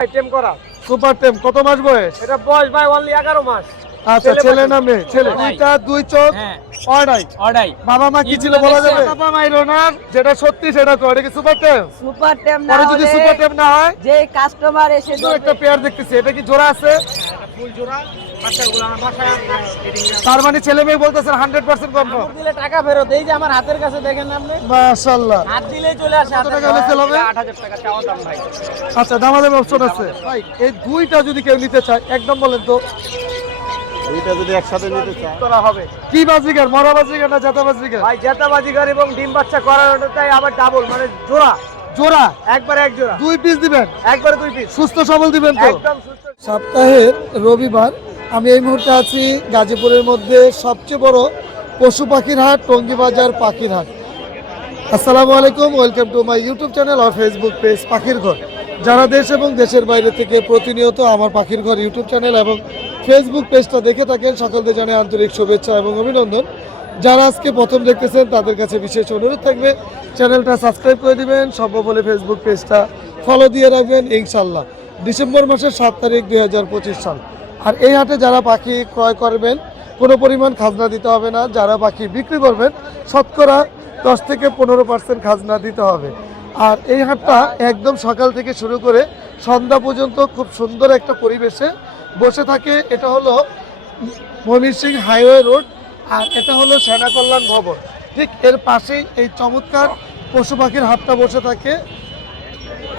Item করা। Super টেম কত মাস বয়স? এটা বয়স ভাই অনলি এগারো মাস। আচ্ছা ছেলে ছেলে না মেয়ে? ছেলে। দুইটা দুই চোখ হ্যাঁ। অড়াই অর্ডাই বাবা মা কি ছিল বলা যাবে? বাবা মা রোনার যেটা সত্যি সেটা তো। এটা কি সুপার টেম সুপার টেম না পরে যদি সুপার টেম না হয় যে কাস্টমার এসে একটা পেয়ার দেখতেছি। এটা কি জোড়া আছে? ফুল জোড়া। তার মানে ছেলে মেয়ে বলতেছেন হান্ড্রেড পার্সেন্ট কনফার্ম দিলে টাকা ফেরত এই যে আমার হাতের কাছে দেখেন আপনি। হাত দিলেই চলে আসে কত টাকা হলে sell হবে? আট হাজার টাকা চাওয়া দাম ভাই আচ্ছা দামাদামি অপশন আছে। ভাই। এই দুইটা যদি কেউ নিতে চায় একদম বলেন তো। যদি একসাথে নিতে চায়। করা হবে। কি বাজিকার মরা বাজিকার না জাতা বাজিকার ভাই এবং ডিম বাচ্চা আবার ডাবল মানে জোড়া। জোড়া? একবার এক জোড়া। দুই পিস দিবেন? একবার দুই পিস সুস্থ সবল দিবেন তো? একদম সুস্থ। সপ্তাহের রবিবার আমি এই মুহূর্তে আছি গাজীপুরের মধ্যে সবচেয়ে বড় পশু পাখির হাট, টঙ্গী বাজার পাখির হাট। আসসালামু আলাইকুম, welcome to my YouTube channel R Facebook page পাখির ঘর। যারা দেশ এবং দেশের বাইরে থেকে প্রতিনিয়ত আমার পাখির ঘর ইউটিউব চ্যানেল এবং ফেসবুক পেজটা দেখে থাকেন, সকলদের জানে আন্তরিক শুভেচ্ছা এবং অভিনন্দন। যারা আজকে প্রথম দেখতেছেন, তাদের কাছে বিশেষ অনুরোধ থাকবে, চ্যানেলটা সাবস্ক্রাইব করে দিবেন, সম্ভব হলে ফেসবুক পেজটা ফলো দিয়ে রাখবেন ইনশাল্লাহ ডিসেম্বর মাসের সাত তারিখ দুই হাজার পঁচিশ সাল। আর এই হাটে যারা পাখি ক্রয় করবেন, কোনো পরিমাণ খাজনা দিতে হবে না। যারা পাখি বিক্রি করবেন, শতকরা দশ থেকে পনেরো পার্সেন্ট খাজনা দিতে হবে। আর এই হাটটা একদম সকাল থেকে শুরু করে সন্ধ্যা পর্যন্ত খুব সুন্দর একটা পরিবেশে বসে থাকে। এটা হলো ময়মনসিংহ হাইওয়ে রোড আর এটা হলো সেনা কল্যাণ ভবন। ঠিক এর পাশেই এই চমৎকার পশু পাখির হাটটা বসে থাকে।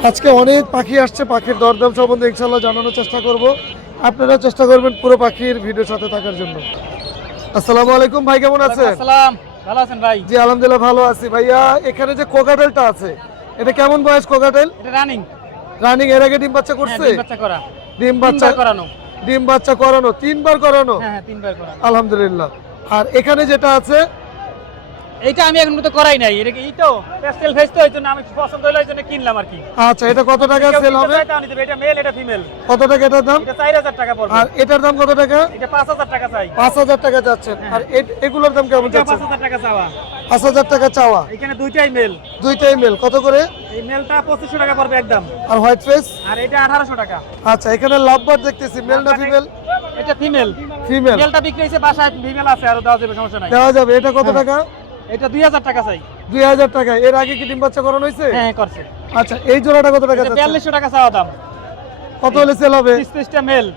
আজকে অনেক পাখি আসছে, পাখির দরদাম সম্বন্ধে ইনশাল্লাহ জানানোর চেষ্টা করব। আপনারা চেষ্টা করবেন পুরো পাখির ভিডিওর সাথে থাকার জন্য। আসসালামু আলাইকুম ভাই কেমন আছেন? আসসালাম। ভালো আছেন ভাই? জি আলহামদুলিল্লাহ ভালো আছি। ভাইয়া এখানে যে কোকাটেলটা আছে এটা কেমন বয়স কোকাটেল এটা রানিং রানিং এর আগে ডিম বাচ্চা করছে? হ্যাঁ, বাচ্চা করা। ডিম বাচ্চা করানো। ডিম বাচ্চা করানো তিনবার করানো? হ্যাঁ হ্যাঁ তিনবার করানো। আলহামদুলিল্লাহ। আর এখানে যেটা আছে এইটা আমি এখন তো করাই নাই। এটা কি তো প্যাস্টেল ফেস তো এই জন্য আমি পছন্দ হলো এই জন্য কিনলাম আর কি। আচ্ছা এটা কত টাকা সেল হবে। এটা মেল এটা ফিমেল কত টাকা এটার দাম? এটা চার হাজার টাকা পড়বে। আর এটার দাম কত টাকা? এটা পাঁচ হাজার টাকা চাই। পাঁচ হাজার টাকা যাচ্ছেন আর এগুলোর দাম কেমন যাচ্ছে পাঁচ হাজার টাকা চাওয়া। পাঁচ হাজার টাকা চাওয়া। এখানে দুইটাই মেল দুইটাই মেল কত করে? এই মেলটা পঁচিশশো টাকা পড়বে একদম। আর হোয়াইট ফেস আর এটা আঠারোশো টাকা। আচ্ছা এখানে লাভবার দেখতেছি। মেল না ফিমেল এটা ফিমেল ফিমেল মেলটা বিক্রি হয়েছে বাসায় ফিমেল আছে আরও দেওয়া যাবে সমস্যা নাই। দেওয়া যাবে। এটা কত টাকা? এটা দুই হাজার টাকা চাই। দুই হাজার টাকা এর আগে কি ডিম বাচ্চা করানো হয়েছে? হ্যাঁ করছে। আচ্ছা এই জোড়াটা কত টাকা যাচ্ছে বিয়াল্লিশশো টাকা চাওয়া দাম। কত হলে সেল হবে? পিস পিসটা মেল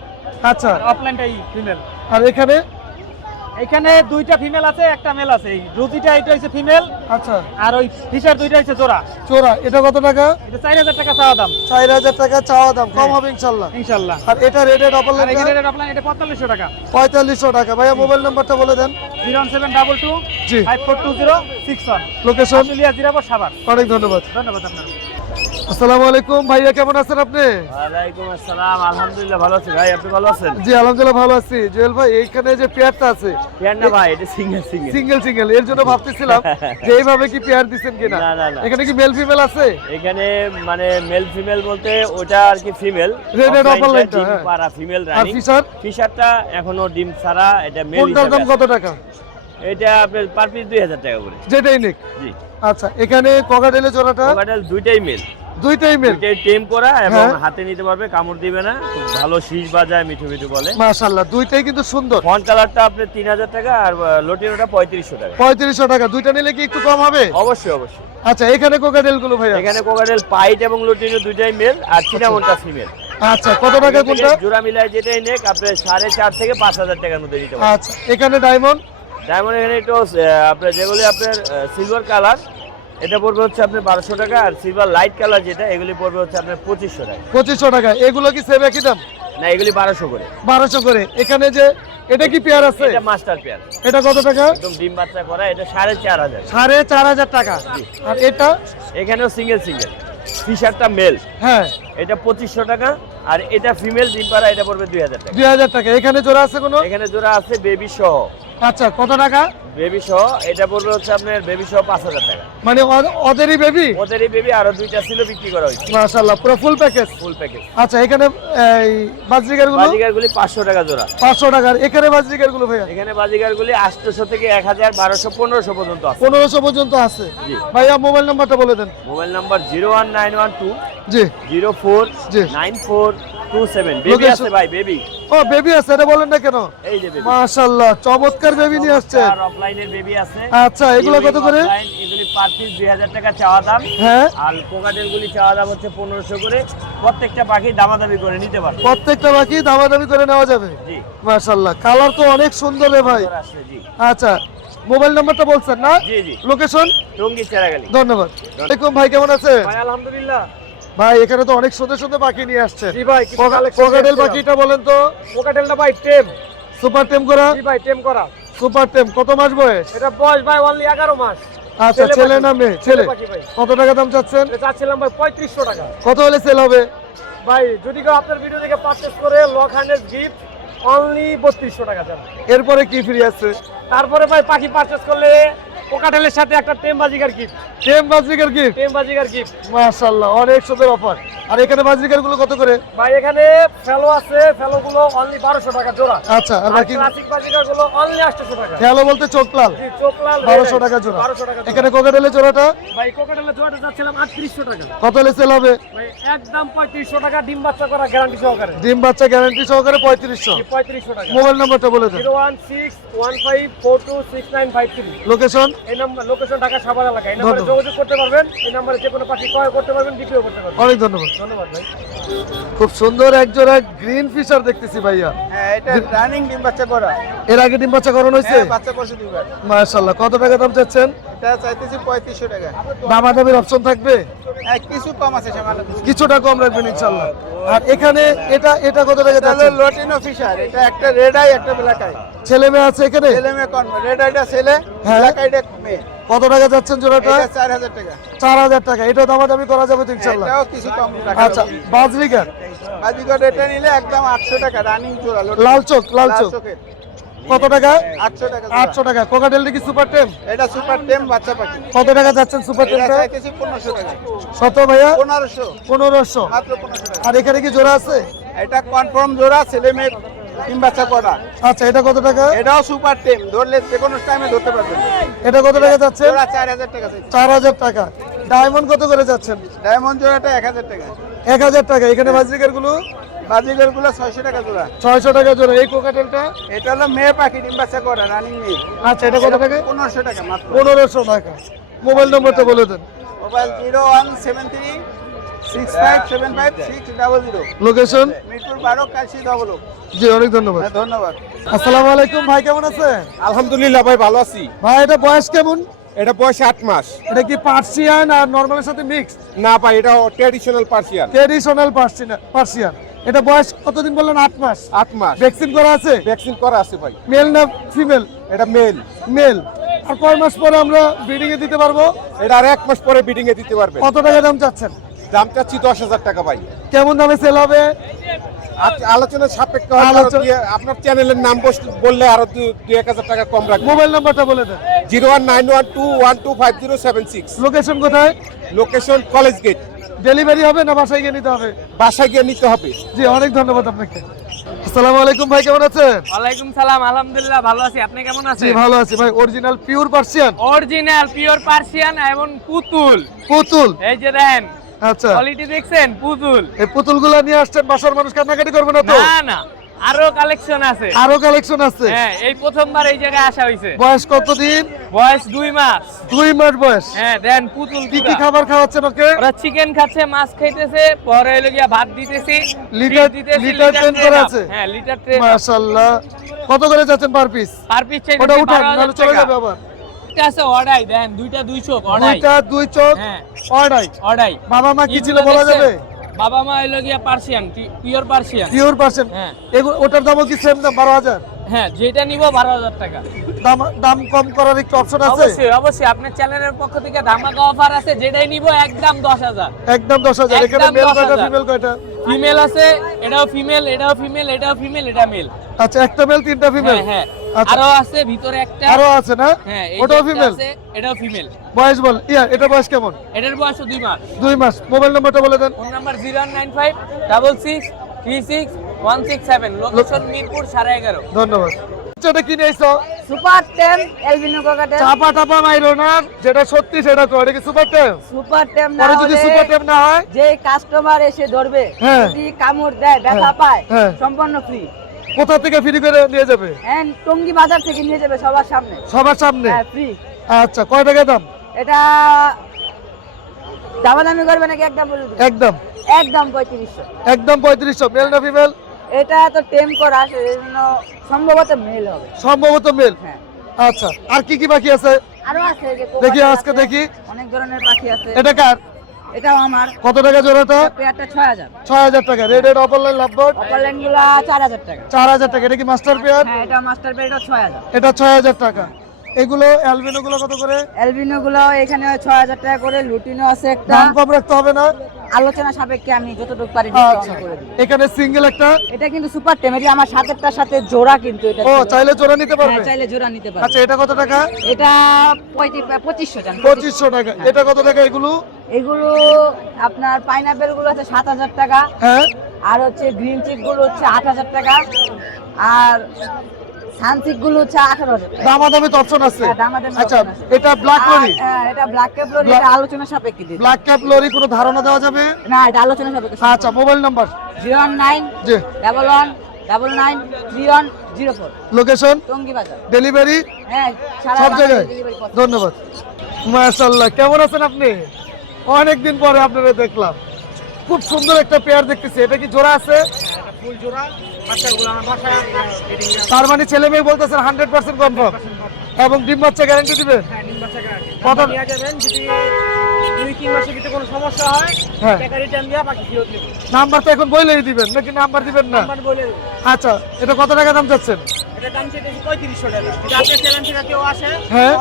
আচ্ছা। অফলাইনটাই ফিমেল আর এখানে এখানে দুইটা ফিমেল আছে একটা মেল আছে। এই রুজিটা এটা হচ্ছে ফিমেল আচ্ছা। আর ওই ফিশার দুইটা হচ্ছে জোড়া। চোরা এটা কত টাকা? এটা চার হাজার টাকা চাওয়া দাম। চার হাজার টাকা চাওয়া দাম কম হ্যাঁ। হবে ইনশাল্লাহ। ইনশাল্লাহ। আর এটা রেডের অপার আর এখানে রেড অফলাইন এটা পঁয়তাল্লিশশো টাকা। পঁয়তাল্লিশশো টাকা। ভাইয়া মোবাইল নাম্বারটা বলে দেন। জিরো সেভেন ডাবল টু জি। Five four two zero six one. Location Ashulia Zirabo Savar অনেক ধন্যবাদ। ধন্যবাদ আপনার আসসালামু আলাইকুম। ভাইয়া কেমন আছেন আপনি? ওয়ালাইকুম আসসালাম। আলহামদুলিল্লাহ ভালো আছি। ভাই আপনি ভালো আছেন? জি আলহামদুলিল্লাহ ভালো আছি। জুয়েল ভাই এইখানে যে পেয়ারটা আছে পেয়ার না ভাই এটা সিঙ্গেল সিঙ্গেল সিঙ্গেল সিঙ্গেল এর জন্য ভাবতেছিলাম যে এইভাবে কি পেয়ার দিচ্ছেন কিনা। না, না, না। এখানে কি মেল ফিমেল আছে? এখানে মানে মেল ফিমেল বলতে ওটা আর কি female Red and open line টা, হ্যাঁ। পারা ফিমেল আর ফিশার ফিশারটা এখনও ডিম ছাড়া এটা মেল কোনটার দাম কত টাকা? এটা আপনার পার পিস দুই হাজার টাকা করে। যেটাই নিক। জি। আচ্ছা এখানে ককাটেলের জোড়াটা? কোকাটেল দুইটাই মেল দুইটাই মেল দুইটাই টেম করা এবং হ্যাঁ। হাতে নিতে পারবে কামড় দিবে না। ভালো শীষ বাজায় মিঠু মিঠু বলে। মাশাআল্লাহ দুইটাই কিন্তু সুন্দর। ফন কালারটা তিন হাজার টাকা আর লটিনোটা পঁয়ত্রিশশো টাকা। পঁয়ত্রিশশো টাকা দুইটা নিলে কি একটু কম হবে? অবশ্যই অবশ্যই। আচ্ছা এখানে কোকাটেলগুলো ভাইয়া? এখানে কোকাটেল পাইট এবং লটিনো দুইটাই মেল আর চিনামনটা ফিমেল আচ্ছা কত টাকা কোনটা? জোড়া মিলায় যেটাই নেক সাড়ে চার থেকে পাঁচ হাজার টাকার মধ্যে দিতে পারবেন। আচ্ছা এখানে ডায়মন্ড ডায়মন্ড এখানে একটু আপনার যেগুলি আপনার সিলভার কালার এটা পড়বে হচ্ছে আপনার বারোশো টাকা আর সিলভার লাইট কালার যেটা এগুলি পড়বে হচ্ছে আপনার পঁচিশশো টাকা। পঁচিশশো টাকা। এগুলো কি সেম একই দাম? না এগুলি বারোশো করে। বারোশো করে। এখানে যে এটা কি পেয়ার আছে? এটা মাস্টার পেয়ার এটা কত টাকা? একদম ডিম বাচ্চা করা এটা সাড়ে চার হাজার। সাড়ে চার হাজার টাকা। আর এটা? এখানেও সিঙ্গেল সিঙ্গেল ফিশারটা মেল হ্যাঁ। এটা পঁচিশশো টাকা আর এটা ফিমেল ডিম পাড়া এটা পড়বে দুই হাজার টাকা। দুই হাজার টাকা। এখানে জোড়া আছে কোনো? এখানে জোড়া আছে বেবি সহ আচ্ছা কত টাকা? বেবি সহ এটা পড়বে হচ্ছে আপনার বেবি সহ পাঁচ হাজার টাকা। মানে ওদেরই বেবি ওদেরই বেবি আরও দুইটা ছিল বিক্রি করা হয়েছে। মাশাআল্লাহ পুরো ফুল প্যাকেজ ফুল প্যাকেজ আচ্ছা এখানে এই গুলো বাজিগার গুলি পাঁচশো টাকা জোড়া। পাঁচশো টাকার। এখানে বাজরিকারগুলো ভাইয়া? এখানে বাজিগার গুলি আটশোশো থেকে এক হাজার বারোশো পনেরোশো পর্যন্ত আছে। পনেরোশো পর্যন্ত আছে। জি। ভাইয়া মোবাইল নাম্বারটা বলে দেন। Mobile number zero one nine one two জি। জিরো ফোর জি। Nine four two seven. Baby আছে ভাই বেবি ও বেবি আছে এটা বলেন না কেন? এই যে বেবি মাশাআল্লাহ চমৎকার বেবি নিয়ে আসছেন আর অফলাইনের বেবি আছে। আচ্ছা এগুলো কত করে? এগুলি পার পিস দুই হাজার টাকা চাওয়া দাম। হ্যাঁ। আর গুলি চাওয়া দাম হচ্ছে পনেরোশো করে। প্রত্যেকটা পাখি দামাদামি করে নিতে পারবে। প্রত্যেকটা বাকি দামাদামি করে নেওয়া যাবে। জি। মাশাআল্লাহ কালার তো অনেক সুন্দর রে ভাই। জি। আচ্ছা মোবাইল নাম্বারটা বলছেন না? জি জি। লোকেশন টঙ্গি চেরাগালি। ধন্যবাদ। দেখুন ভাই কেমন আছে ভাই আলহামদুলিল্লাহ। ভাই এখানে তো অনেক সুন্দর সুন্দর পাখি নিয়ে আসছেন। জি ভাই কোকাটেল পাখিটা বলেন তো। কোকাটেলটা ভাই টেম। সুপার টেম করা? জি ভাই টেম করা। সুপার টেম কত মাস বয়স? এটা বয়স ভাই অনলি এগারো মাস। আচ্ছা ছেলে না মেয়ে? ছেলে কত টাকা দাম চাচ্ছেন? চাচ্ছিলাম ভাই পঁয়ত্রিশশো টাকা। কত হলে সেল হবে? ভাই যদি কেউ আপনার ভিডিও দেখে পারচেস করে লক হ্যান্ডের গিফট অনলি বত্রিশশো টাকা স্যার এরপরে কি ফ্রি আছে? তারপরে ভাই পাখি পারচেস করলে কোকাটেলের সাথে একটা টেম বাজিকার গিফট টেম বাজরিকার গিফট টেম বাজিকার গিফট মাশাআল্লাহ অনেক সুন্দর অফার। আর এখানে বাজরিকারগুলো কত করে? ভাই এখানে ফেলো আছে ফেলো গুলো অনলি বারোশো টাকা জোড়া। আচ্ছা আর বাকি ক্লাসিক বাজিকারগুলো অনলি আটশোশো টাকা। খেয়ালো বলতে চোখ লাল। জি চোখ লাল বারোশো টাকা জোড়া। বারোশো টাকা এখানে কোকাটেলের জোড়াটা? ভাই কোকাটেলের জোড়াটা চাচ্ছিলাম আটত্রিশশো টাকা। কত হলে সেল হবে? ভাই একদম পঁয়ত্রিশশো টাকা ডিম বাচ্চা করা গ্যারান্টি সহকারে। ডিম বাচ্চা গ্যারান্টি সহকারে পঁয়ত্রিশশো। পঁয়ত্রিশশো টাকা। মোবাইল নাম্বারটা বলে দেন। Five three. লোকেশন এই নাম্বার লোকেশন ঢাকা সাভার এলাকা। এই নাম্বারে যোগাযোগ করতে পারবেন এই নাম্বারে যে কোনো পাখি ক্রয় করতে পারবেন বিক্রিও করতে পারবেন। অনেক ধন্যবাদ। ধন্যবাদ ভাই। খুব সুন্দর এক জোড়া গ্রিন ফিশার দেখতেছি ভাইয়া। হ্যাঁ এটা রানিং ডিম বাচ্চা করা। এর আগে ডিম বাচ্চা করানো হয়েছে? হ্যাঁ বাচ্চা করছে দুইবার মাশাআল্লাহ কত টাকা দাম চাচ্ছেন? এটা চাইতেছি পঁয়ত্রিশশো টাকা। অপশন থাকবে? হ্যাঁ কিছু কম আছে কিছুটা কম রাখবেন ইনশাল্লাহ। আর এখানে এটা এটা কত টাকা লটিনো ফিশার এটা একটা রেড আই একটা ব্ল্যাক আই ছেলে মেয়ে আছে এখানে? ছেলে মেয়ে কন রেড আইটা ছেলে। ব্ল্যাক আইটা মেয়ে। কত টাকা যাচ্ছেন জোড়াটা? চার হাজার টাকা। চার হাজার টাকা। এটা দামাদামি করা যাবে তো ইনশাল্লাহ? কিছু কম রাখা আচ্ছা বাজরিকার? এটা নিলে একদম আটশো টাকা রানিং জোড়া। লাল চোখ লাল চোখ। কত টাকা? আটশো টাকা আটশো টাকা। কোকাটেল কি সুপার টেম এটা সুপার টেম বাচ্চা পাখি। কত টাকা যাচ্ছেন সুপার এটা টেমটা চাইতেছি পনেরোশো টাকা। কত ভাইয়া? পনেরোশো। পনেরোশো। মাত্র পনেরোশো টাকা। আর এখানে কি জোড়া আছে? এটা কনফার্ম জোড়া ছেলে মেয়ে ডিম বাচ্চা আচ্ছা এটা কত টাকা? এটাও সুপার টেম ধরলে যে কোনো টাইমে ধরতে পারবেন। এটা কত টাকা জোড়া চার হাজার টাকা চাইছে। চার হাজার টাকা। ডায়মন্ড কত করে যাচ্ছেন? ডায়মন্ড জোড়াটা এক হাজার টাকা। এক হাজার টাকা। এখানে বাজরিকারগুলো বাজিগরগুলো ছয়শো টাকা জোড়া। ছয়শো টাকা জোড়া। এই কোকাটেলটা? এটা হলো মেয়ে পাখি ডিম বাচ্চা করা রানিং মেয়ে আচ্ছা এটা কত টাকা? পনেরোশো টাকা মাত্র। পনেরোশো টাকা। মোবাইল নম্বরটা বলে দেন। Mobile zero one seven three six five seven five six double zero. Location Mirpur বারো কাশি ডবল জি অনেক ধন্যবাদ। হ্যাঁ ধন্যবাদ। আসসালামু আলাইকুম ভাই কেমন আছেন? আলহামদুলিল্লাহ ভাই ভালো আছি। ভাই এটা বয়স কেমন? এটা বয়স আট মাস। এটা কি পার্সিয়ান আর নর্মালের সাথে মিক্সড না ভাই এটা ট্র্যাডিশনাল পার্সিয়ান ট্রেডিশনাল পার্সিয়ান এটা বয়স কতদিন বললেন? আট মাস। আট মাস। ভ্যাকসিন করা আছে? ভ্যাকসিন করা আছে ভাই। মেল না ফিমেল এটা মেল মেল আর কয় মাস পরে আমরা ব্রিডিং এ দিতে পারব? এটা আর এক মাস পরে বিডিং এ দিতে পারবে কত টাকা দাম চাচ্ছেন? দাম চাচ্ছি দশ হাজার টাকা ভাই। কেমন দামে সেল হবে? আলোচনার সাপেক্ষ আলোচনা- আপনার চ্যানেলের নাম বললে আরও দুই এক হাজার টাকা কম রাখব। মোবাইল নাম্বারটা বলে দেন। Zero one nine one two one two five zero seven six. Location কোথায়? লোকেশন কলেজ গেট ডেলিভারি হবে না বাসায় গিয়ে নিতে হবে? বাসায় গিয়ে নিতে হবে। জি অনেক ধন্যবাদ আপনাকে। আসসালামু আলাইকুম ভাই কেমন আছেন? ওয়ালাইকুম সালাম আলহামদুলিল্লাহ ভালো আছি। আপনি কেমন আছেন? জি ভালো আছি ভাই। Original pure Persian original pure Persian এবং পুতুল। পুতুল? এই যে দেখেন আচ্ছা। কোয়ালিটি দেখছেন পুতুল। এই পুতুলগুলো নিয়ে আসছেন বাসার মানুষ কান্নাকাটি করবে না তো? না না। আরও কালেকশন আছে। আরও কালেকশন আছে? হ্যাঁ এই প্রথমবার এই জায়গায় আসা হয়েছে বয়স কতদিন? বয়স দুই মাস। দুই মাস বয়স। হ্যাঁ দেন পুতুল কি কি খাবার খাওয়াচ্ছেন ওকে? ওরা চিকেন খাচ্ছে মাছ খাইতেছে পরে হলো গিয়া ভাত দিতেছি লিটার- দিতেছি, লিটার ট্রেন করা। আছে? হ্যাঁ লিটার ট্রেন মাশাআল্লাহ। কত করে যাচ্ছেন পার পিস পার পিস চাই ওটা উঠান নাহলে চলে যাবে আবার। আছে অর্ডাই দেন দুইটা দুই চোখ অর্ডাই দুইটা দুই চোখ হ্যাঁ। অর্ডাই অর্ডাই বাবা মা কি ছিল বলা যাবে? বাবা মা হলো গিয়া Persian pure Persian pure Persian হ্যাঁ। ওটার দাম কি সেম দাম বারো হাজার? হ্যাঁ যেটা নিব বারো হাজার টাকা। দাম দাম কম করার একটু অপশন আছে? অবশ্যই অবশ্যই আপনার চ্যানেলের পক্ষ থেকে ধামাকা অফার আছে যেটাই নিব একদম দশ হাজার। একদম দশ হাজার এখানে মেল কয়টা ফিমেল কয়টা? ফিমেল আছে এটাও ফিমেল এটাও ফিমেল এটাও ফিমেল এটা মেল আচ্ছা একটা মেল তিনটা ফিমেল হ্যাঁ হ্যাঁ। আচ্ছা। আরও আছে ভিতরে একটা। আরও আছে না? হ্যাঁ ওটাও ফিমেল এটাও ফিমেল বয়স বল ইয়া এটা বয়স কেমন? এটার বয়স দুই মাস। দুই মাস। মোবাইল নাম্বারটা বলে দেন। Phone number zero nine five double six three six one six seven location Mirpur সাড়ে এগারো। ধন্যবাদ। এটা কিনে এসো সুপার টেম এলবিনো কোকাটেল চাপা টাপা মাইরো না যেটা সত্যি সেটা কো এটা কি সুপার টেম সুপার টেম না পরে যদি সুপার টেম না হয়? যে কাস্টমার এসে ধরবে হ্যাঁ। যদি কামড় দেয় ব্যথা হ্যাঁ, পায় হ্যাঁ। সম্পূর্ণ ফ্রি কোথা থেকে ফ্রি করে নিয়ে যাবে? টঙ্গি বাজার থেকে নিয়ে যাবে সবার সামনে। সবার সামনে? হ্যাঁ ফ্রি আচ্ছা কয় টাকা দাম? এটা দামাদামি করবে নাকি একদম বলে একদম। একদম পঁয়ত্রিশশো। একদম পঁয়ত্রিশশো মেল না ফিমেল এটা তো টেম করা সেজন্য সম্ভবত মেল হবে। সম্ভবত মেল হ্যাঁ। আচ্ছা আর কি কি বাকি আছে? আরও আছে যে দেখি আজকে দেখি। অনেক ধরনের পাখি আছে। এটা কার? এটাও আমার। কত টাকা জোড়াটা পেয়ারটা ছয় হাজার। ছয় হাজার টাকা। রেড রেড অপার লাভবার্ড অপারলাইনগুলা চার হাজার টাকা। চার হাজার টাকা। এটা কি মাস্টার পেয়ার? হ্যাঁ এটা মাস্টার পেয়ারটা ছয় হাজার। এটা ছয় হাজার টাকা। এগুলো অ্যালবিনো গুলো কত করে? অ্যালবিনো গুলো এখানে ছয় হাজার টাকা করে লুটিনো আছে একটা। দাম কম রাখতে হবে না? আলোচনা সাপেক্ষে আমি যতটুকু পারি আচ্ছা। ডিসকাউন্ট করে দিই এখানে সিঙ্গেল একটা? এটা কিন্তু সুপার টেম এটি আমার সাতেরটার সাথে জোড়া কিন্তু এটা ও চাইলে জোড়া নিতে পারবে? হ্যাঁ, চাইলে জোড়া নিতে পারবে। আচ্ছা এটা কত টাকা? এটা পঁয়ত্রিশ পঁচিশশো জান পঁচিশশো টাকা। এটা কত টাকা এগুলো? এগুলো আপনার পাইনাপেলগুলো আছে সাত হাজার টাকা। হ্যাঁ। আর হচ্ছে গ্রিন চিকগুলো হচ্ছে আট হাজার টাকা। আর সানচিকগুলো হচ্ছে টাকা। তো অপশন আছে। হ্যাঁ, আচ্ছা এটা ব্ল্যাক লরি হ্যাঁ, এটা ব্ল্যাক ক্যাপ লরি এটা আলোচনা সাপেক্ষে দিই ব্ল্যাক ক্যাপ লরি কোনো ধারণা দেওয়া যাবে? না এটা আলোচনা সাপেক্ষে। আচ্ছা mobile number zero one nine জি। Double one double nine three one zero four. Location Tongi বাজার ডেলিভারি হ্যাঁ সব জায়গায়। ধন্যবাদ। কেমন আছেন আপনি? অনেকদিন পরে আপনারা দেখলাম। খুব সুন্দর একটা পেয়ার দেখতেছি। এটা কি জোড়া আছে? ফুল জোড়া আমার বাসায় তার মানে ছেলে মেয়ে বলতেছেন হান্ড্রেড পার্সেন্ট কনফার্ম এবং ডিম বাচ্চা গ্যারান্টি দিবেন হ্যাঁ কত নাম্বার তো এখন বইলেই দিবেন নাকি নাম্বার দিবেন না। আচ্ছা এটা কত টাকা দাম চাচ্ছেন? হ্যাঁ।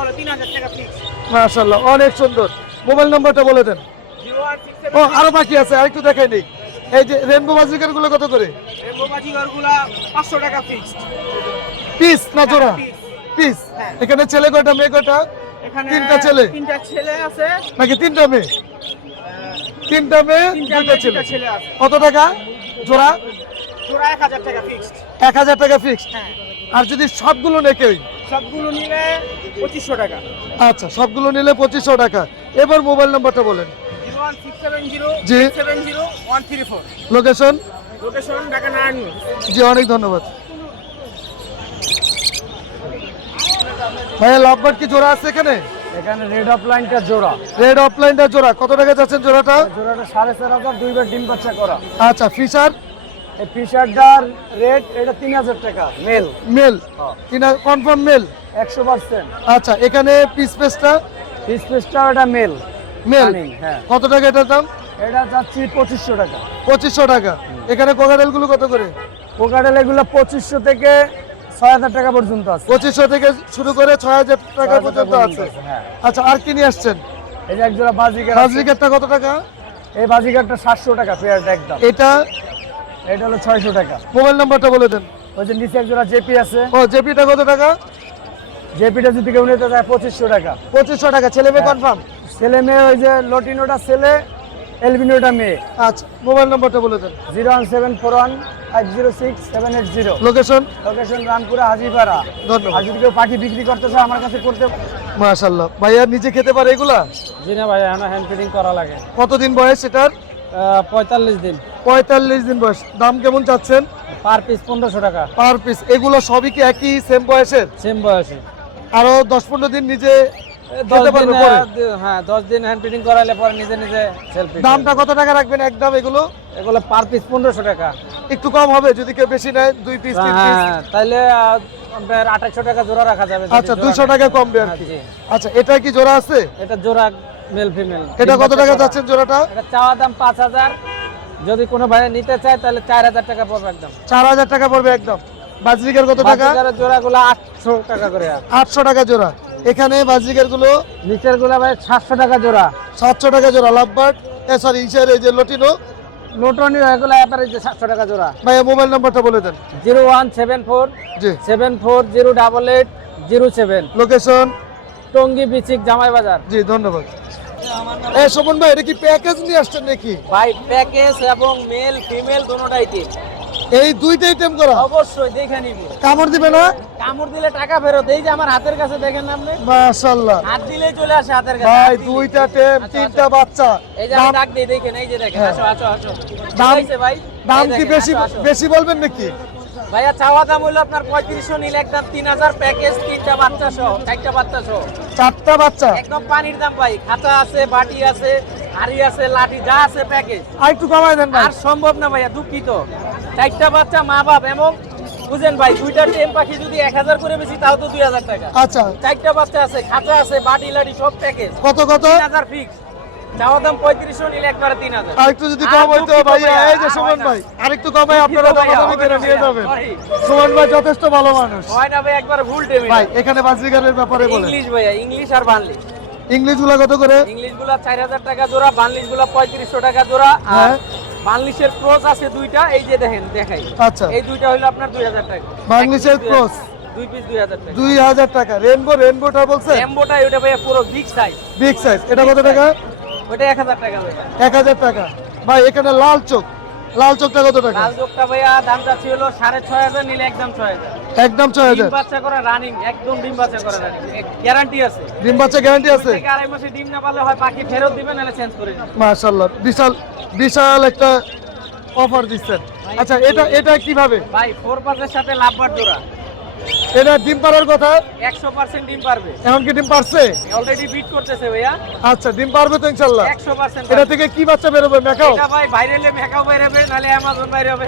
অনেক সুন্দর। মোবাইল নাম্বারটা বলে দেন। ও আরও বাকি আছে আরেকটু দেখাই নেই। এই যে রেনবো বাজিকারগুলো কত করে? পাঁচশো টাকা ফিক্সড পিস না জোড়া? পিস হ্যাঁ। এখানে ছেলে কয়টা মেয়ে কয়টা? এখানে তিনটা ছেলে? তিনটা ছেলে আছে। নাকি তিনটা মেয়ে? তিনটা মেয়ে তিনটা দুইটা ছেলে। কত টাকা? জোড়া? জোড়া এক হাজার টাকা ফিক্সড এক হাজার টাকা ফিক্সড হ্যাঁ। আর যদি সবগুলো নেকেই সবগুলো নিলে পঁচিশশো টাকা। আচ্ছা সবগুলো নিলে পঁচিশশো টাকা। এবার মোবাইল নাম্বারটা বলেন। জি। লোকেশন লোকেশন ঢাকা নারায়ণগঞ্জ জি অনেক ধন্যবাদ। ভাইয়া লাভবার্ড কি জোড়া আছে এখানে? এখানে রেড অফ লাইনটা জোড়া। রেড অফলাইনটা জোড়া। কত টাকা যাচ্ছেন জোড়াটা? জোড়াটা সাড়ে চার হাজার দুইবার ডিম বাচ্চা করা। আচ্ছা ফিশার এই টি শার্টটার রেট এটা তিন হাজার টাকা মেল মেল কিনা কনফার্ম মেল একশো পার্সেন্ট আচ্ছা এখানে পিস পেসটা স্পেসটা এটা মেল মেল হ্যাঁ। কত টাকা এটার দাম? এটা যাচ্ছি পঁচিশশো টাকা। পঁচিশশো টাকা। এখানে কোকাটেলগুলো কত করে? পোকাটেল এগুলো পঁচিশশো থেকে ছয় হাজার টাকা পর্যন্ত আছে। পঁচিশশো থেকে শুরু করে ছয় হাজার টাকা পর্যন্ত আছে। হ্যাঁ। আচ্ছা আর কি নিয়ে আসছেন? এই যে একজোড়া বাজিকার। হাজরিকেটটা কত টাকা? এই বাজিকারটা সাতশো টাকা পেয়ারটা একদম। এটা? এটা হলো ছয়শো টাকা। মোবাইল নাম্বারটা বলে দেন। ওই যে নিচে একজোড়া জেপি আছে। ও জেপিটা কত টাকা? জেপিটা যদি কেউ নিতে চায় পঁচিশশো টাকা। পঁচিশশো টাকা। ছেলে মেয়ে হ্যাঁ। কনফার্ম ছেলে মেয়ে ওই যে লটিনোটা ছেলে এলবিনোটা মেয়ে। আচ্ছা মোবাইল নাম্বারটা বলে দেন। Zero one seven four one five zero six seven eight zero. Location location Rampura Hajipara. ধন্যবাদ। আর যদি কেউ পাখি বিক্রি করতে চায় আমার কাছে করতে মাশাল্লাহ ভাইয়া নিজে খেতে পারে এগুলা? জি না ভাই আমার হ্যান্ড ফিটিং করা লাগে। কতদিন বয়স এটার? পঁয়তাল্লিশ দিন। পঁয়তাল্লিশ দিন বয়স। দাম কেমন চাচ্ছেন? পার পিস পনেরোশো টাকা। Per piece. এগুলো সবই কি একই সেম বয়সের? সেম বয়সে আরও দশ পনেরো দিন নিজে খেতে পারবে পরে? হ্যাঁ দশ দিন হ্যান্ড ফিটিং করাইলে পরে নিজে নিজে সেলফি দামটা কত টাকা রাখবেন একদম এগুলো? এগুলো পার পিস পনেরোশো টাকা। একটু কম হবে যদি কেউ বেশি নেয় দুই পিস তিন পিস হ্যাঁ তাহলে আপনার আঠাশশো টাকা জোড়া রাখা যাবে আচ্ছা। টাকা কমবে আর হ্যাঁ, কি। আচ্ছা এটা কি জোড়া আছে? এটা জোড়া মেল ফিমেল এটা কত টাকা যাচ্ছেন জোড়াটা? এটা চাওয়া দাম পাঁচ হাজার। যদি কোনো ভাই নিতে চায় তাহলে চার হাজার টাকা পড়বে একদম। চার হাজার টাকা পড়বে একদম। বাজরিকের কত টাকা? জোড়াগুলো টাকা করে আর আটশো টাকা জোড়া। এখানে বাজরিকেরগুলো নিচেরগুলা ভাই সাতশো টাকা জোড়া। সাতশো টাকা জোড়া লাভবার্ড এ সরি ইসের এই যে লটিনো। লোটনি এগুলো এবারে যে সাতশো টাকা জোড়া। ভাইয়া মোবাইল নাম্বারটা বলে দেন। জিরো ওয়ান সেভেন ফোর জি। Seven four zero double eight zero seven. Location Tongi বিচিক জামাই বাজার। জি ধন্যবাদ। এ শোভন ভাই এটা কি প্যাকেজ নিয়ে আসছেন নাকি? ভাই প্যাকেজ এবং মেল ফিমেল দুটোটাই টিম এই দুইটা আইটেম করা। অবশ্যই দেখে নিব। কামড় দিবে না? কামড় দিলে টাকা ফেরত। এই যে আমার হাতের কাছে দেখেন আপনি। মাশাআল্লাহ। হাত দিলে চলে আসে হাতের কাছে। ভাই দুইটা টেম আচ্ছা, তিনটা আচ্ছা। বাচ্চা। এই যে ডাক দেই দেখেন এই যে দেখেন। হ্যাঁ। আসো আসো আসো। দাম- ভাই? দাম কি বেশি। বেশি বলবেন নাকি? ভাইয়া চাওয়া দাম হলো আপনার পঁয়ত্রিশশো নিলে একদম তিন হাজার প্যাকেজ তিনটা বাচ্চা সহ চারটা বাচ্চা সহ। চারটা বাচ্চা? একদম পানির দাম ভাই খাতা আছে বাটি আছে হাড়ি আছে লাঠি যা আছে প্যাকেজ আর একটু কমাই দেন ভাই। আর সম্ভব না ভাইয়া দুঃখিত। চারটা বাচ্চা মা বাপ এবং বুঝেন ভাই দুইটা টেম পাখি যদি এক হাজার করে বেশি তাও তো দুই হাজার টাকা। আচ্ছা। চারটা বাচ্চা আছে খাতা আছে বাটি লাঠি সব প্যাকেজ কত কত? হাজার ফিক্স চাওয়া দাম নিলে একবারে যদি কম এই যে সুমন ভাই আরেকটু কমাই আপনারা দামাদামি করে নিয়ে যাবেন। সুমন ভাই যথেষ্ট ভালো মানুষ। হয় না ভাই একবার ভুল টেবিল। ভাই এখানে বাজিগারের ব্যাপারে বলেন। ইংলিশ ভাইয়া ইংলিশ আর বানলি ইংলিশগুলা কত করে? ইংলিশগুলা চার হাজার টাকা জোড়া বানলিশগুলা পঁয়ত্রিশশো টাকা জোড়া আর। ক্রস আছে দুইটা এই যে দেখেন দেখাই। আচ্ছা। এই দুইটা হলো আপনার দুই হাজার টাকা। বাংলিশের দুই পিস টাকা। টাকা। রেনবো রেনবোটা ওটা ভাইয়া পুরো বিগ সাইজ বিগ সাইজ এটা কত টাকা? ওটা টাকা ভাই এখানে লাল চোখ। লাল চোখটা কত টাকা? লাল চোখটা ভাইয়া দামটা ছিল নিলে একদম ছয় হাজার। একদম ছয় ডিম বাচ্চা করা রানিং একদম ডিম বাচ্চা করা রানিং গ্যারান্টি আছে। ডিম বাচ্চা গ্যারান্টি আছে? থেকে আড়াই মাসে ডিম না পারলে হয় পাখি ফেরত দিবেন চেঞ্জ করে দিবেন। মাশাল্লাহ বিশাল বিশাল একটা অফার দিচ্ছেন। আচ্ছা এটা এটা কীভাবে? ভাই ফোর পাসের সাথে লাভবার জোড়া। এটা ডিম পাড়ার কথা? একশো পার্সেন্ট ডিম পারবে। এখন কি ডিম পারছে? অলরেডি বিট করতেছে ভাইয়া। আচ্ছা ডিম পারবে তো একশো পার্সেন্ট এটা থেকে কি বাচ্চা বেরোবে? মেকাও এটা ভাই ভাইরালে মেকাও বাইরাবে নাহলে অ্যামাজন বাইরাবে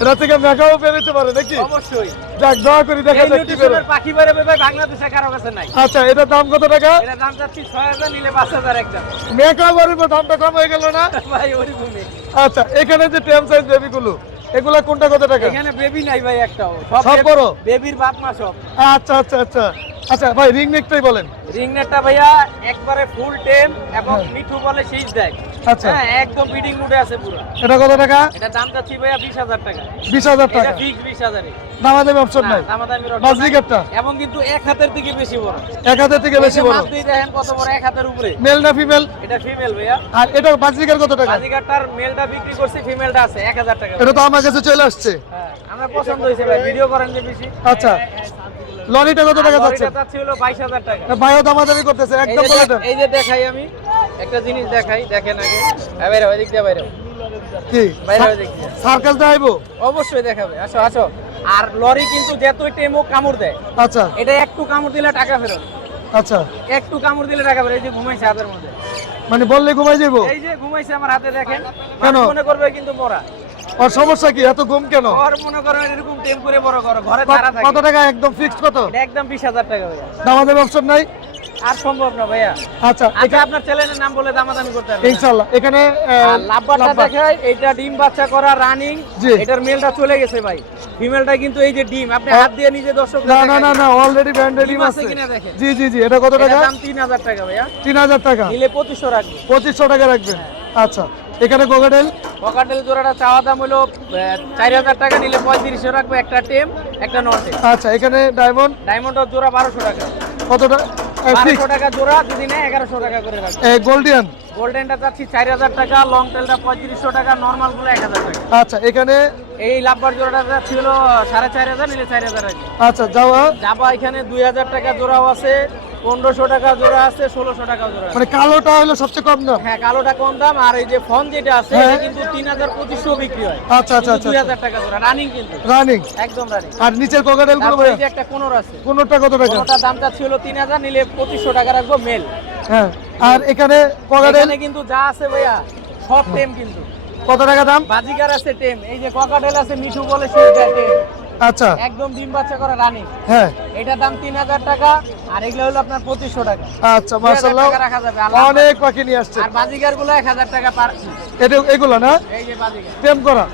এটা থেকে মেকাও বেরোতে পারে নাকি? অবশ্যই। যাক দয়া করে দেখা যাক কি নিউট্রিশনের পাখি বাইরাবে ভাই বাংলাদেশে কারও কাছে নাই। আচ্ছা এটার দাম কত টাকা? এটা দাম ছয় হাজার নিলে পাঁচ হাজার একদম মেকাও বেরোবে দামটা কম হয়ে গেল না? ভাই ওরকমই। আচ্ছা এখানে যে টেম সাইজ বেবিগুলো এগুলা কোনটা কত টাকা? এখানে বেবি নাই ভাই একটাও। সব বড়? বেবির বাপ মা সব। আচ্ছা আচ্ছা আচ্ছা। আচ্ছা ভাই রিং নেকটাই বলেন। রিং নেকটা ভাইয়া একবারে ফুল টেম এবং হ্যাঁ। মিঠু বলে শীষ দেয়। আচ্ছা। হ্যাঁ একদম বিডিং মুডে আছে পুরো। এটা কত টাকা? এটা দাম চাচ্ছি ভাইয়া ফিক্স দামা অপশন নাই। কাপটা? এবং কিন্তু এক হাতের থেকে বেশি বড়। এক থেকে বেশি এই যে বড় মাছ দেখেন কত বড় এক হাতের উপরে। মেল না ফিমেল এটা ফিমেল ভাইয়া। আর এটা বাজরিকার কত টাকা? বাজিকারটার মেলটা বিক্রি করছি ফিমেলটা আছে এক হাজার টাকা। এটা তো আমার কাছে চলে আসছে। হ্যাঁ, আমরা পছন্দ হয়েছে ভাই ভিডিও করেন যে বেশি। আচ্ছা। লরিটা কত টাকা যাচ্ছে? লরিটা চাচ্ছি হলো বাইশ হাজার টাকা। ভাইও দামাদামি করতেছে একদম এই যে দেখাই আমি একটা জিনিস দেখাই দেখেন আগে। বাইরে ওই দিক দিয়ে বাইরে। কি? বাইরে ওই দিক দিয়ে। সার্কাস দেখাইবো? অবশ্যই দেখাবে। আসো আসো। আর লরি কিন্তু যতই টেমো কামড় দেয় আচ্ছা। এটা একটু কামড় দিলে টাকা ফেরত। আচ্ছা। একটু কামড় দিলে টাকা ফেরত। এই যে ঘুমাইছে হাতের মধ্যে। মানে বললে ঘুমাই যাব এই যে ঘুমাইছে আমার হাতে দেখেন। কেন? মনে করবে কিন্তু মরা। আর সমস্যা কি? এত ঘুম কেন? ওর মনে করেন এরকম টেম করে বড় করো ঘরে তারা কত টাকা একদম ফিক্সড কত? এটা একদম বিশ হাজার টাকা ভাইয়া। দামাদামি অপশন নাই? আর সম্ভব না ভাইয়া। আচ্ছা আচ্ছা আপনার চ্যানেলের নাম বলে দামাদামি করতে হবে না। ইনশাল্লাহ এখানে। দেখাই এটা ডিম বাচ্চা করা রানিং। এটার মেলটা চলে গেছে ভাই। ফিমেলটা কিন্তু এই যে ডিম আপনি হ্যাঁ। হাত দিয়ে নিজে দর্শক না না না না অলরেডি ব্যান্ডেড ডিম আছে আছে। কিনা দেখেন। জি জি জি এটা কত টাকা? দাম তিন হাজার টাকা ভাইয়া। তিন হাজার টাকা। নিলে পঁচিশশো রাখবে। পঁচিশশো টাকা রাখবেন। আচ্ছা এখানে কোকাটেল? কোকাটেল জোড়াটা চাওয়া দাম হলো চার হাজার টাকা নিলে পঁয়ত্রিশশো রাখবে একটা টেম একটা টেম আচ্ছা এখানে ডায়মন্ড ডায়মন্ডের জোড়া বারোশো টাকা। কতটা? বারোশো টাকা জোড়া যদি নেয় এগারোশো টাকা করে রাখবে। গোল্ডিয়ান গোল্ডেনটা চাচ্ছি চার হাজার টাকা লং টেলটা পঁয়ত্রিশশো টাকা নর্মালগুলো এক হাজার টাকা। আচ্ছা এখানে? এই লাভবার জোড়াটা ছিল সাড়ে চার হাজার নিলে চার হাজার আচ্ছা যাওয়া? জাবা এখানে দুই হাজার টাকা জোড়াও আছে। পনেরোশো টাকা জোড়া আছে ষোলোশো টাকা জোড়া মানে কালোটা হলো সবচেয়ে কম দাম? হ্যাঁ কালোটা কম দাম আর এই যে ফোন যেটা আছে হ্যাঁ। এটা কিন্তু তিন হাজার পঁচিশশো বিক্রি হয়। আচ্ছা আচ্ছা আচ্ছা দুই হাজার টাকা জোড়া রানিং কিন্তু। রানিং একদম রানিং আর নিচের কোকাটেলগুলো এই যে একটা কোনোর আছে। কোনটা কত টাকা কোনোটার দামটা ছিল তিন হাজার নিলে পঁচিশশো টাকা রাখব মেল হ্যাঁ আর এখানে কোকাটেল এখানে কিন্তু যা আছে ভাইয়া সব টেম কিন্তু। কত টাকা দাম? বাজিকার আছে টেম এই যে ককাটেল আছে মিঠু বলে সেই টেম। আচ্ছা। একদম ডিম বাচ্চা করা রানিং। হ্যাঁ। এটার দাম তিন হাজার টাকা আর এগুলো হলো আপনার পঁচিশশো টাকা। আচ্ছা মাশাআল্লাহ। রাখা যাবে। অনেক পাখি। নিয়ে আসছে। আর টাকা পার এটা এগুলো না? এই যে বাজিকার টেম করা।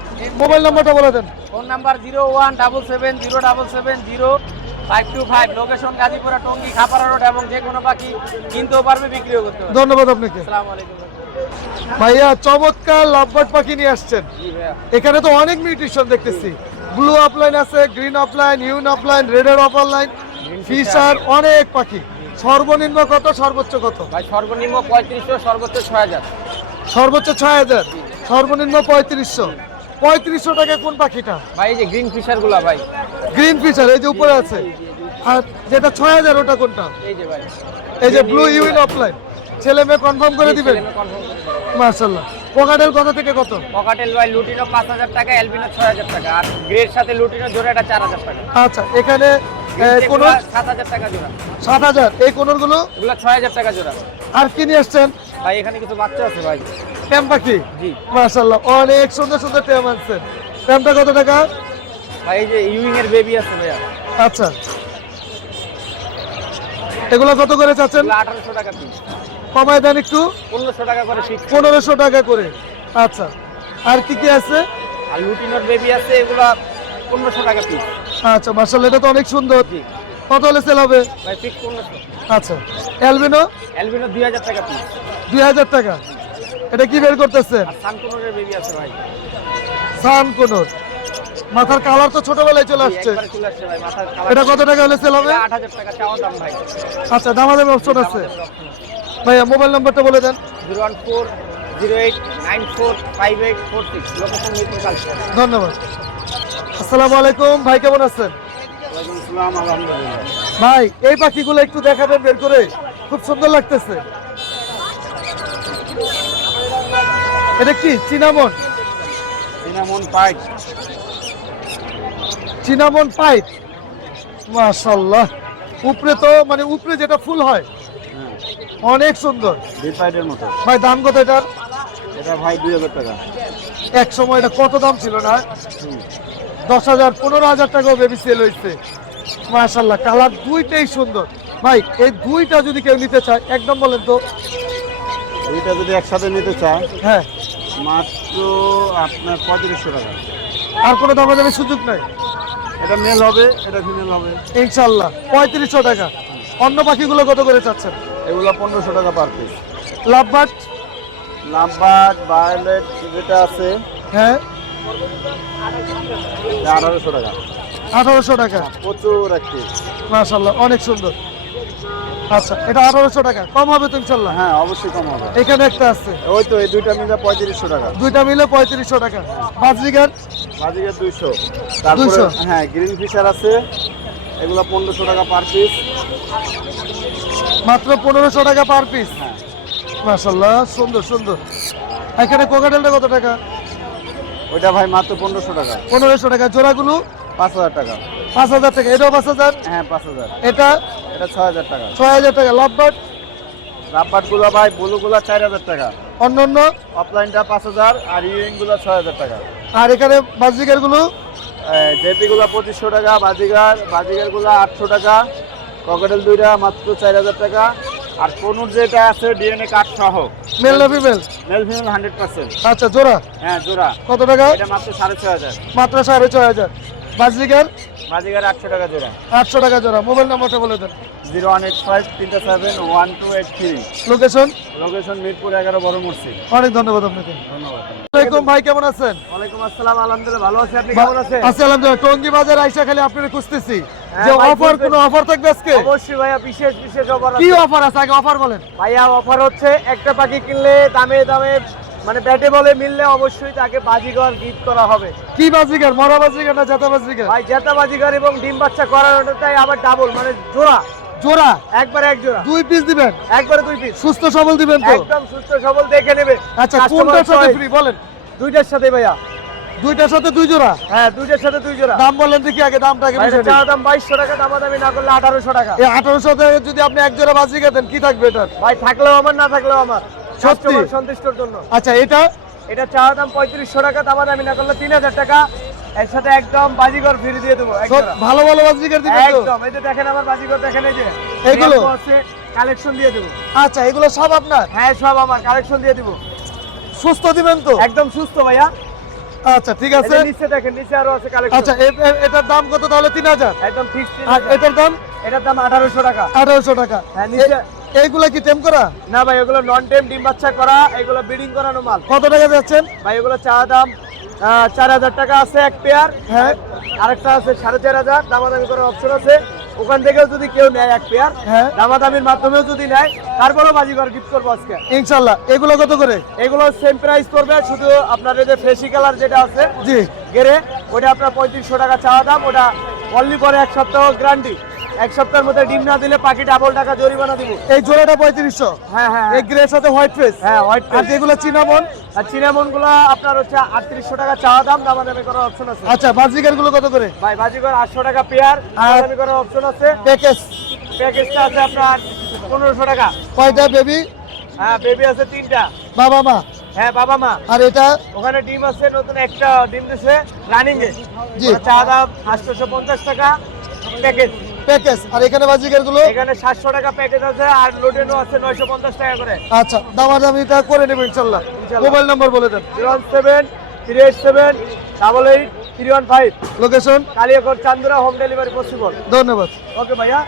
মোবাইল নাম্বারটা বলে দেন। Phone number zero one double seven zero double seven zero five two five. Location Gazipura Tongi Khapara road এবং যে কোনো পাখি কিনতেও পারবে বিক্রিও করতে পারবে। ধন্যবাদ আপনাকে। ভাইয়া চমৎকার লাভবার্ড পাখি নিয়ে আসছেন। এখানে তো অনেক মিউটেশন দেখতেছি। ব্লু অফলাইন আছে গ্রিন অফলাইন ইউন অফলাইন রেডের অফলাইন। ফিশার অনেক পাখি। সর্বনিম্ন কত সর্বোচ্চ কত? ভাই সর্বনিম্ন পঁয়ত্রিশশো সর্বোচ্চ ছয় হাজার। সর্বোচ্চ ছয় হাজার? সর্বনিম্ন পঁয়ত্রিশশো। পঁয়ত্রিশশো টাকা কোন পাখিটা? ভাই এই যে গ্রিন ফিশারগুলা ভাই। গ্রিন ফিশার এই যে উপরে আছে। আর যেটা ছয় হাজার ওটা কোনটা? এই যে ভাই। এই যে ব্লু ইউন অফলাইন। ছেলে মেয়ে কনফার্ম করে দিবেন? মার্শাল্লাহ পোকাটেল কত থেকে কত? পকাটেল ভাই লুটিনো পাঁচ হাজার টাকা এলবিনো ছয় হাজার টাকা আর গ্রের সাথে লুটিনো জোড়া এটা চার হাজার টাকা। আচ্ছা এখানে কোন সাত হাজার টাকা জোড়া। সাত হাজার এই কোনগুলো এগুলো ছয় হাজার টাকা জোড়া। আর কি নিয়ে আসছেন? ভাই এখানে কিছু বাচ্চা আছে ভাই। ট্যাম পাখি জি। মার্শাল্লাহ অনেক সুন্দর সুন্দর ট্যাম আনছেন। ট্যামটা কত টাকা? ভাই এই যে ইউইং এর বেবি আছে ভাইয়া। আচ্ছা। এগুলো কত করে চাচ্ছেন? এগুলো আঠারোশো টাকা পিস কমায় দেন একটু। পনেরোশো টাকা করে পনেরোশো টাকা করে। আচ্ছা আর কি কি আছে? আর লুটিনোর বেবি আছে এগুলা পনেরোশো টাকা পিস আচ্ছা মার্শাল্লাহ এটা তো অনেক সুন্দর। কত হলে সেল হবে? ভাই ফিক্স পনেরোশো। আচ্ছা অ্যালবিনো এলবিনো দুই হাজার টাকা পিস দুই হাজার টাকা। এটা কি বের করতেছেন আর সানকুনোরের বেবি আছে ভাই। সান মাথার কালার তো ছোটবেলায় চলে আসছে। এটা কত টাকা হলে সেল হবে? আট হাজার টাকা চাওয়া দাম ভাই। আচ্ছা দামাদামি অপশন আছে। ভাইয়া মোবাইল নাম্বারটা বলে দেন। Zero one four zero eight nine four five eight four six. Location Mirpur culture ধন্যবাদ। আসসালামু আলাইকুম ভাই কেমন আছেন? ভাই এই পাখিগুলো একটু দেখাবেন বের করে। খুব সুন্দর লাগতেছে। এটা কি? Cinnamon? Cinnamon pipe. Cinnamon pipe. মাশাল্লাহ উপরে তো মানে উপরে যেটা ফুল হয় অনেক সুন্দর। দুই পাইটের মতো। ভাই দাম কত এটার? এটা ভাই দুই হাজার টাকা। এক সময় এটা কত দাম ছিল না? দশ হাজার পনেরো হাজার টাকাও বেবি সেল হয়েছে। মাশাল্লাহ কালার দুইটাই সুন্দর। ভাই এই দুইটা যদি কেউ নিতে চায় একদম বলেন তো। দুইটা যদি একসাথে নিতে চায় হ্যাঁ। মাত্র আপনার পঁয়ত্রিশশো টাকা। আর কোনো দামে দামে সুযোগ নাই? এটা মেল হবে এটা ফিমেল হবে। ইনশাল্লাহ পঁয়ত্রিশশো টাকা। অন্য পাখিগুলো কত করে চাচ্ছেন? এগুলো পনেরোশো টাকা পার পিস লাভবার্ড লাম্বার্ড ভায়োলেট যেটা আছে হ্যাঁ। আঠারোশো টাকা। আঠারোশো টাকা। প্রচুর একটি মাশাল্লাহ অনেক সুন্দর। আচ্ছা এটা আঠারোশো টাকা। কম হবে তো ইনশাল্লাহ হ্যাঁ অবশ্যই কম হবে। এখানে একটা আছে। ওই তো এই দুইটা মিলে পঁয়ত্রিশশো টাকা। দুইটা মিলে পঁয়ত্রিশশো টাকা। বাজরিগার? বাজিকের দুইশো। 200 হ্যাঁ গ্রিন ফিশার আছে। এগুলো পনেরোশো টাকা পার পিস মাত্র পনেরোশো টাকা পার পিস মাশাল্লাহ সুন্দর সুন্দর। এখানে কোকাটেলটা কত টাকা? ওইটা ভাই মাত্র পনেরোশো টাকা। পনেরোশো টাকা। জোড়াগুলো? পাঁচ হাজার টাকা। পাঁচ হাজার টাকা। এটাও পাঁচ হাজার? হ্যাঁ পাঁচ হাজার। এটা? এটা ছয় হাজার টাকা। ছয় হাজার টাকা। লাভবার্ড? রাব্বারগুলো ভাই ব্লুগুলো চার হাজার টাকা। অন্য অন্য? অফলাইনটা পাঁচ হাজার আর ইউইংগুলো ছয় হাজার টাকা। আর এখানে বাজরিগারগুলো জেপিগুলো পঁচিশশো টাকা বাজিগার বাজিগারগুলো আটশো টাকা। ককেটেল দুইটা মাত্র চার হাজার টাকা। আর কোনুর যেটা আছে ডিএনএ কার্ড সহ। মেল না female male female hundred percent আচ্ছা জোড়া? হ্যাঁ জোড়া। কত টাকা? এটা মাত্র সাড়ে ছয় হাজার। মাত্র সাড়ে ছয় হাজার। বাজরিগার বাজিগার আটশো টাকা জোড়া। আটশো টাকা জোড়া। মোবাইল নাম্বারটা বলে দেন। জিরো ওয়ান এইট ফাইভ তিনটা seven one two eight three. Location location Mirpur এগারো বড় মসজিদ। অনেক ধন্যবাদ আপনাকে। ধন্যবাদ। আসসালামাইকুম ভাই কেমন আছেন? ওয়ালাইকুম আসসালাম। আলহামদুলিল্লাহ ভালো আছি। আপনি কেমন আছেন? আছি আলহামদুলিল্লাহ টঙ্গি বাজার আইসা খালি আপনার খুঁজতেছি। হ্যাঁ যে অফার। কোনো অফার থাকবে আজকে? অবশ্যই ভাইয়া বিশেষ বিশেষ অফার কি অফার আছে? আগে অফার বলেন। ভাইয়া অফার হচ্ছে একটা পাখি কিনলে দামে দামে মানে ব্যাটে বলে মিললে অবশ্যই তাকে বাজিঘর গিফট করা হবে। কি বাজিকার মরা বাজিকার না জাতা বাজিকার ভাই জেতা বাজিঘর এবং ডিম বাচ্চা করানোটাই আবার ডাবল মানে জোড়া। জোড়া? একবার এক জোড়া। দুই পিস দিবেন? একবারে দুই পিস সুস্থ সবল দিবেন তো? একদম সুস্থ সবল দেখে নেবে আচ্ছা কোনটার সাথে ফ্রি বলেন। দুইটার সাথে ভাইয়া। দুইটার সাথে দুই জোড়া? হ্যাঁ দুইটার সাথে দুই জোড়া। দাম বলেন দেখি আগে দামটা আগে চা দাম বাইশশো টাকা দামাদামি না করলে আঠারোশো টাকা। এই আঠারোশো টাকা যদি আপনি এক জোড়া বাজিকা দেন কি থাকবে এটার? ভাই থাকলেও আমার না থাকলেও আমার। সত্যি? সন্তুষ্টর জন্য। আচ্ছা এটা? এটা চা দাম পঁয়ত্রিশশো টাকা দামাদামি না করলে তিন হাজার টাকা। এর সাথে একদম বাজিঘর ফ্রি দিয়ে দেবো ভালো ভালো বাজিকার দিবেন একদম এই যে দেখেন আমার বাজিঘর দেখেন এই যে। আছে কালেকশন দিয়ে দেবো। আচ্ছা এগুলো সব আপনার? হ্যাঁ সব আমার কালেকশন দিয়ে দিব। সুস্থ দিবেন তো? একদম সুস্থ ভাইয়া। আচ্ছা ঠিক আছে। নিচে দেখেন নিচে আরও আছে কালেকশন আচ্ছা এটার দাম কত তাহলে? তিন হাজার? একদম ফিক্সড আর এটার দাম? এটার দাম আঠারোশো টাকা। আঠারোশো টাকা। হ্যাঁ নিচে এইগুলা কি টেম করা? না ভাই এগুলো নন টেম ডিম বাচ্চা করা এগুলো ব্রিডিং করানো মাল। কত টাকা যাচ্ছেন? ভাই এগুলো চা দাম চার হাজার টাকা আছে এক পেয়ার হ্যাঁ। আরেকটা আছে সাড়ে চার হাজার। দামাদামি করার অপশন আছে। ওখান থেকেও যদি কেউ নেয় এক পেয়ার হ্যাঁ। দামাদামির মাধ্যমেও যদি নেয় তারপরেও বাজিঘর গিফট করব আজকে। ইনশাল্লাহ। এগুলো কত করে? এগুলো সেম প্রাইস করবে শুধু আপনার এই যে ফেসি কালার যেটা আছে জি। গেরে ওটা আপনার পঁয়ত্রিশশো টাকা চাওয়া দাম ওটা অনলি পরে এক সপ্তাহ গ্যারান্টি এক সপ্তাহের মধ্যে ডিম না দিলে পাখি ডাবল টাকা জরিমানা দিব। এই জোড়াটা পঁয়ত্রিশশো। হ্যাঁ হ্যাঁ এই গ্রের সাথে হোয়াইট ফেস হ্যাঁ হোয়াইট আর যেগুলো চিনামন আর চিনামনগুলো আপনার হচ্ছে আটত্রিশশো টাকা চাওয়া দাম দামাদামি করার অপশন আছে। আচ্ছা বাজিকারগুলো কত করে? ভাই বাজিকর আটশো টাকা পেয়ার দামাদামি করার অপশন আছে। প্যাকেজ প্যাকেজটা আছে আপনার পনেরোশো টাকা। কয়টা বেবি হ্যাঁ বেবি আছে তিনটা। বাবা মা? হ্যাঁ বাবা মা। আর এটা? ওখানে ডিম আছে নতুন একটা ডিম দিছে রানিং এ। চা দাম আটশোশো পঞ্চাশ টাকা প্যাকেজ প্যাকেজ। আর এখানে বাজিকারগুলো এখানে সাতশো টাকা প্যাকেজ আছে আর লোডেনও আছে নয়শো পঞ্চাশ টাকা করে। আচ্ছা দামাদামিটা করে নেবেন ইনশাল্লাহ। মোবাইল নম্বর বলে দেন। Zero seven three eight seven double eight three one five. Location Kaliakair Chandura home delivery possible. ধন্যবাদ। ওকে ভাইয়া।